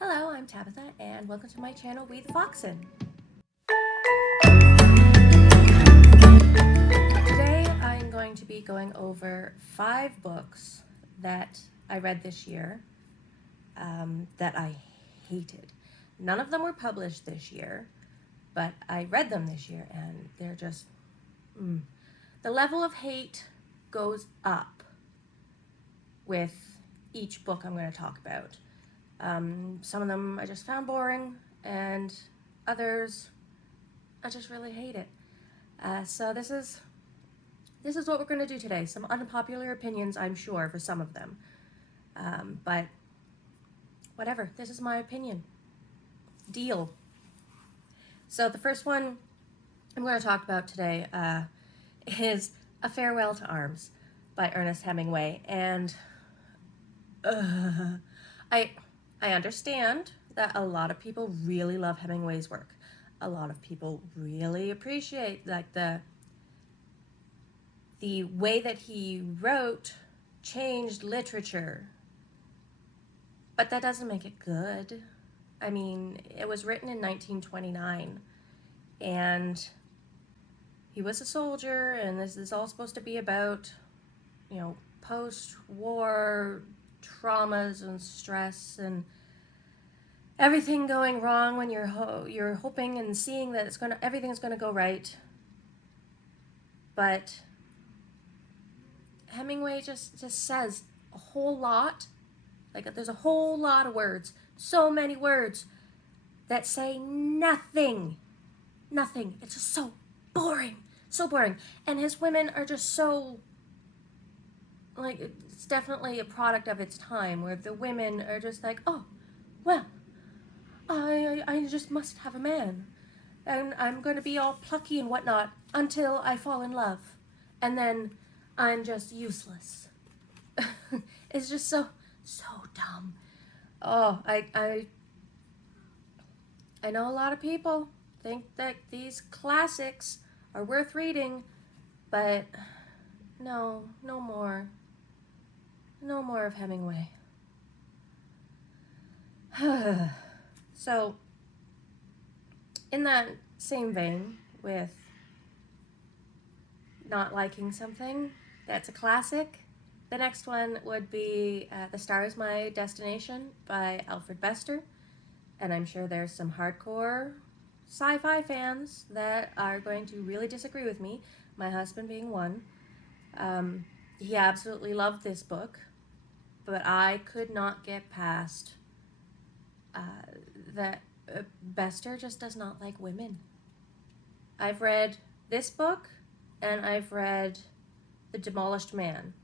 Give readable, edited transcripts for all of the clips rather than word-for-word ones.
Hello, I'm Tabitha, and welcome to my channel, We the Foxen. Today, I'm going to be going over 5 books that I read this year that I hated. None of them were published this year, but I read them this year, and they're just... The level of hate goes up with each book I'm going to talk about. Some of them I just found boring, and others I just really hate it. So this is what we're going to do today. Some unpopular opinions, I'm sure, for some of them. But whatever, this is my opinion. Deal. So the first one I'm going to talk about today is A Farewell to Arms by Ernest Hemingway. And I understand that a lot of people really love Hemingway's work. A lot of people really appreciate the way that he wrote changed literature. But that doesn't make it good. I mean, it was written in 1929, and he was a soldier, and this is all supposed to be about, post-war traumas and stress and everything going wrong when you're hoping and seeing that everything's gonna go right. But Hemingway just says a whole lot. There's a whole lot of words, so many words that say nothing. Nothing. It's just so boring. So boring. And his women are just so, it's definitely a product of its time, where the women are just like, oh, well, I just must have a man. And I'm going to be all plucky and whatnot until I fall in love. And then I'm just useless. It's just so dumb. Oh, I know a lot of people think that these classics are worth reading, but no more. No more of Hemingway. So, in that same vein, with not liking something that's a classic, the next one would be The Star Is My Destination by Alfred Bester. And I'm sure there's some hardcore sci-fi fans that are going to really disagree with me, my husband being one. He absolutely loved this book, but I could not get past that Bester just does not like women. I've read this book, and I've read The Demolished Man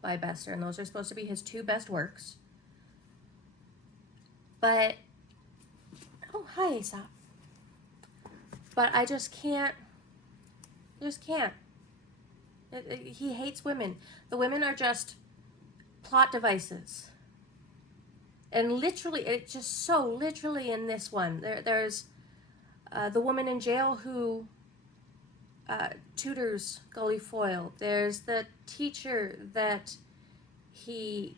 by Bester, and those are supposed to be his 2 best works. But, oh, hi, Aesop. But I just can't. He hates women. The women are just plot devices. And literally, it's just so literally in this one. There's the woman in jail who tutors Gully Foyle. There's the teacher that he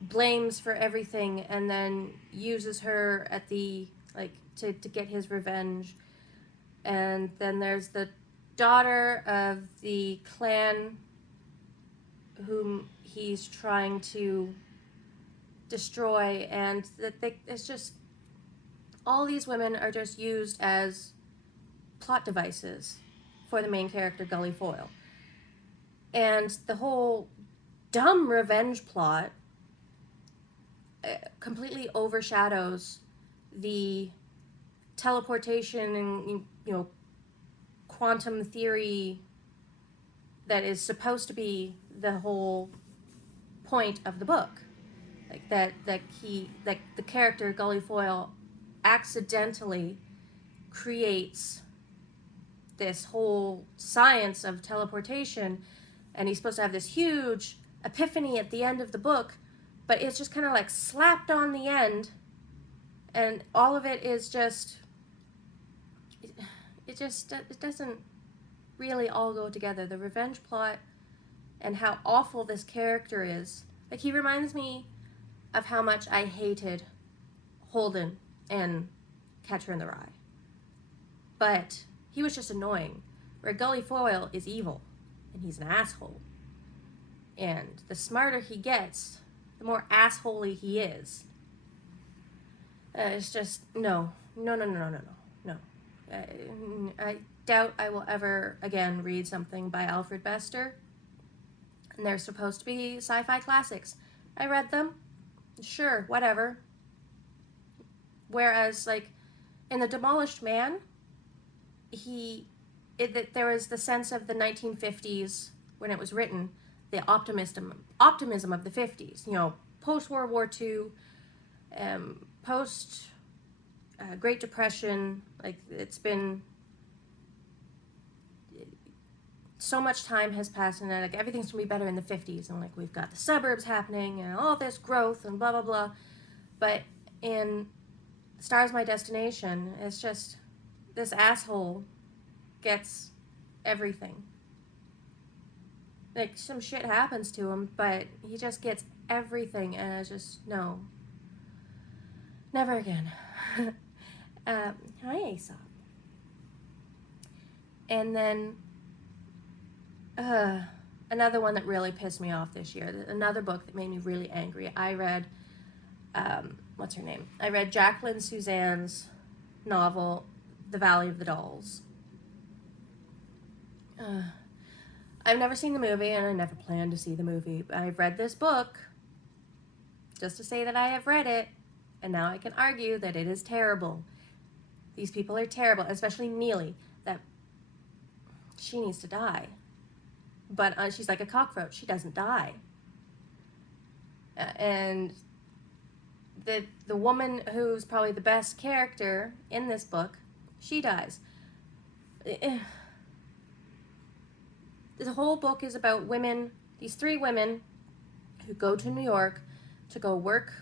blames for everything and then uses her at the, to get his revenge. And then there's the daughter of the clan whom he's trying to destroy, and it's just, all these women are just used as plot devices for the main character, Gully Foyle. And the whole dumb revenge plot completely overshadows the teleportation and, quantum theory that is supposed to be the whole point of the book. That the character Gully Foyle accidentally creates this whole science of teleportation, and he's supposed to have this huge epiphany at the end of the book, but it's just kind of slapped on the end, and all of it is just, it doesn't really all go together. The revenge plot and how awful this character is. He reminds me of how much I hated Holden and Catcher in the Rye. But he was just annoying. Where Gully Foyle is evil, and he's an asshole. And the smarter he gets, the more assholey he is. It's just, no. I doubt I will ever again read something by Alfred Bester. And they're supposed to be sci-fi classics. I read them. Sure, whatever. Whereas, like, in The Demolished Man, there was the sense of the 1950s when it was written, the optimism of the 50s. You know, post-World War II, post Great Depression. Like, it's been so much time has passed, and like everything's gonna be better in the 50s, and like we've got the suburbs happening and all this growth and blah blah blah. But in Stars My Destination, it's just this asshole gets everything. Like, some shit happens to him, but he just gets everything, and it's just, no. Never again. Hi, Aesop. And then, another one that really pissed me off this year, another book that made me really angry. I read, what's her name? I read Jacqueline Susann's novel, The Valley of the Dolls. I've never seen the movie, and I never plan to see the movie, but I've read this book just to say that I have read it, and now I can argue that it is terrible. These people are terrible, especially Neely, that she needs to die. But she's like a cockroach. She doesn't die. And the woman who's probably the best character in this book, she dies. The whole book is about women, these three women who go to New York to go work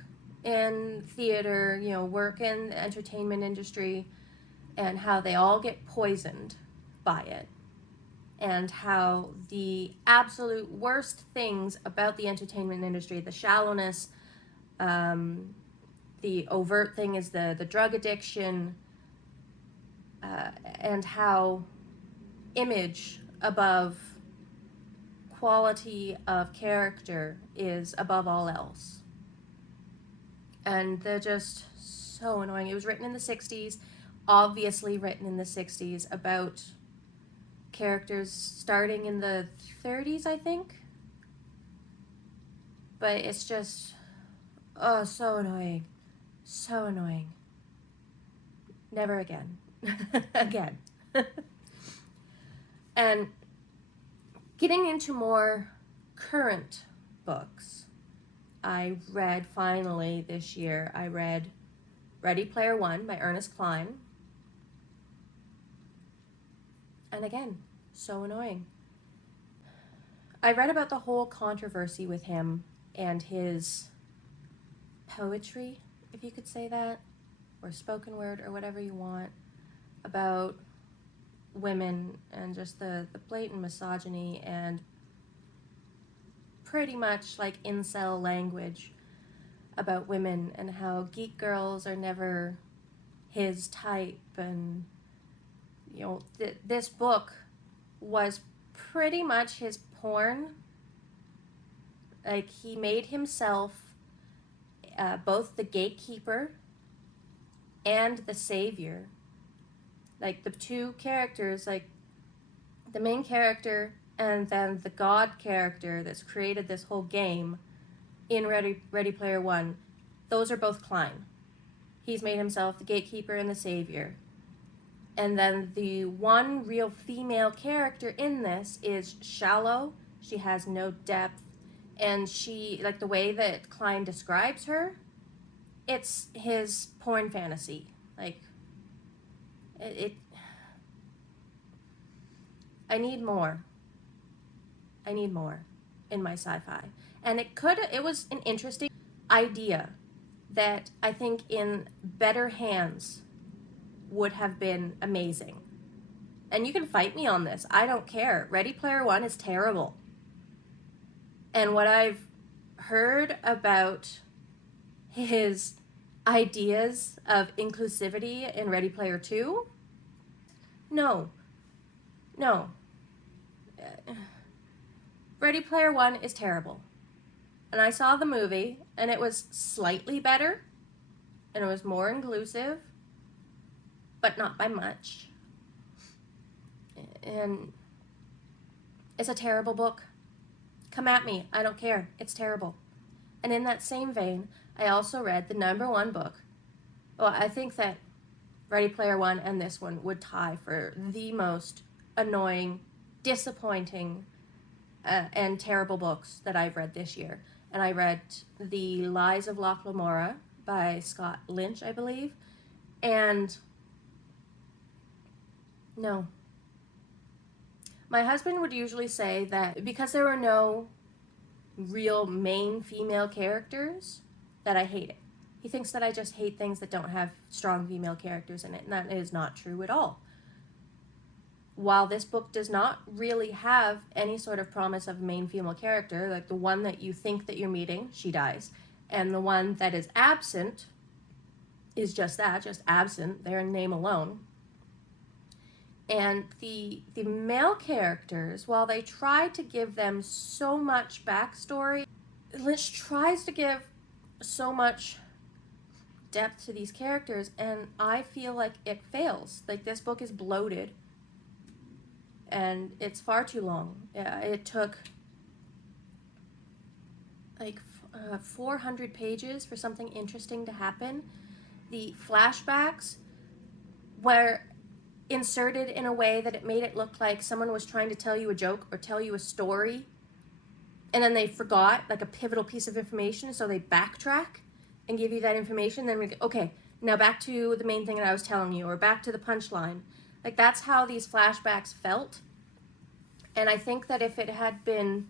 in theater, you know, work in the entertainment industry, and how they all get poisoned by it. And how the absolute worst things about the entertainment industry, the shallowness, the overt thing is the drug addiction, and how image above quality of character is above all else. And they're just so annoying. It was written in the 60s, obviously written in the 60s, about characters starting in the 30s, I think. But it's just, oh, so annoying. So annoying. Never again. Again. And getting into more current books, I read finally this year, I read Ready Player One by Ernest Cline. And again, so annoying. I read about the whole controversy with him and his poetry, if you could say that, or spoken word, or whatever you want, about women and just the blatant misogyny and pretty much like incel language about women, and how geek girls are never his type. And you know, this book was pretty much his porn. Like, he made himself both the gatekeeper and the savior. Like, the two characters, like the main character and then the god character that's created this whole game in Ready Player One, those are both Cline. He's made himself the gatekeeper and the savior. And then the one real female character in this is shallow. She has no depth. And she, like, the way that Cline describes her, it's his porn fantasy. Like, I need more. I need more in my sci-fi. And it was an interesting idea that I think in better hands would have been amazing. And you can fight me on this. I don't care. Ready Player One is terrible. And what I've heard about his ideas of inclusivity in Ready Player 2? No. No. Ready Player 1 is terrible. And I saw the movie, and it was slightly better, and it was more inclusive, but not by much. And it's a terrible book. Come at me. I don't care. It's terrible. And in that same vein, I also read the #1 book. Well, I think that Ready Player 1 and this one would tie for the most annoying, disappointing, and terrible books that I've read this year. And I read The Lies of La Floramora by Lynch, I believe. And no. My husband would usually say that because there were no real main female characters, that I hate it. He thinks that I just hate things that don't have strong female characters in it, and that is not true at all. While this book does not really have any sort of promise of a main female character, like the one that you think that you're meeting, she dies, and the one that is absent is just that, just absent, their name alone. And the male characters, while they try to give them so much backstory, Lynch tries to give so much depth to these characters, and I feel like it fails. Like, this book is bloated, and it's far too long. It took like 400 pages for something interesting to happen. The flashbacks were inserted in a way that it made it look like someone was trying to tell you a joke or tell you a story, and then they forgot like a pivotal piece of information, so they backtrack and give you that information. Then we go, okay, now back to the main thing that I was telling you, or back to the punchline. Like, that's how these flashbacks felt. And I think that if it had been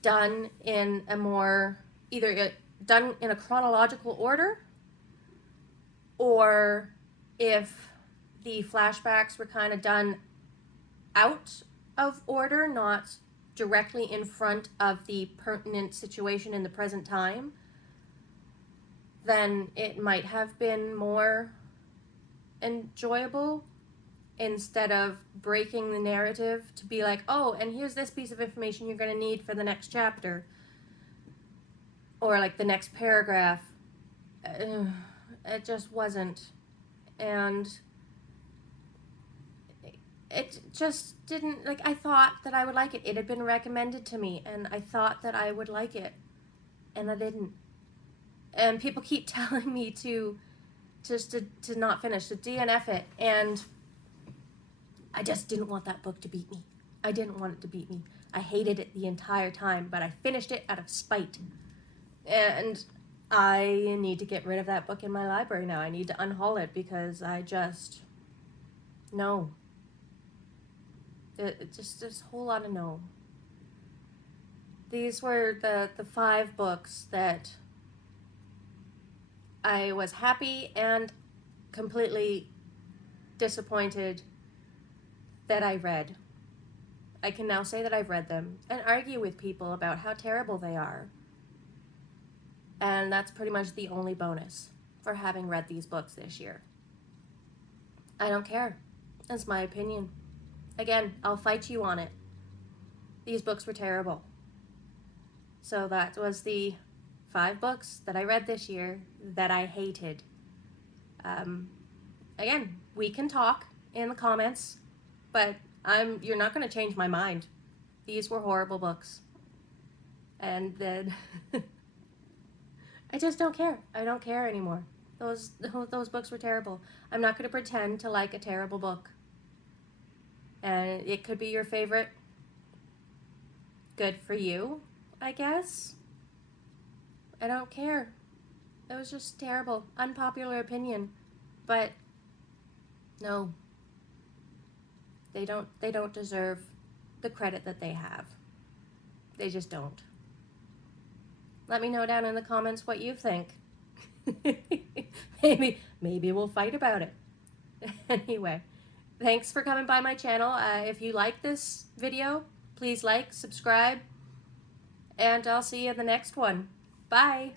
done in a more, either done in a chronological order, or if the flashbacks were kind of done out of order, not directly in front of the pertinent situation in the present time, then it might have been more enjoyable, instead of breaking the narrative to be like, oh, and here's this piece of information you're going to need for the next chapter, or like the next paragraph. It just wasn't. And it just didn't, like, I thought that I would like it. It had been recommended to me, and I thought that I would like it, and I didn't. And people keep telling me to not finish, to DNF it, and I just didn't want that book to beat me. I didn't want it to beat me. I hated it the entire time, but I finished it out of spite. And I need to get rid of that book in my library now. I need to unhaul it because I just, no. It just, there's a whole lot of no. These were the 5 books that I was happy and completely disappointed that I read. I can now say that I've read them and argue with people about how terrible they are. And that's pretty much the only bonus for having read these books this year. I don't care. That's my opinion. Again, I'll fight you on it. These books were terrible. So that was the 5 books that I read this year that I hated. Again, we can talk in the comments, but you're not going to change my mind. These were horrible books. And then I just don't care. I don't care anymore. Those books were terrible. I'm not going to pretend to like a terrible book. And it could be your favorite. Good for you, I guess. I don't care. It was just terrible. Unpopular opinion. But no. They don't deserve the credit that they have. They just don't. Let me know down in the comments what you think. Maybe we'll fight about it. Anyway, thanks for coming by my channel. If you like this video, please like, subscribe, and I'll see you in the next one. Bye!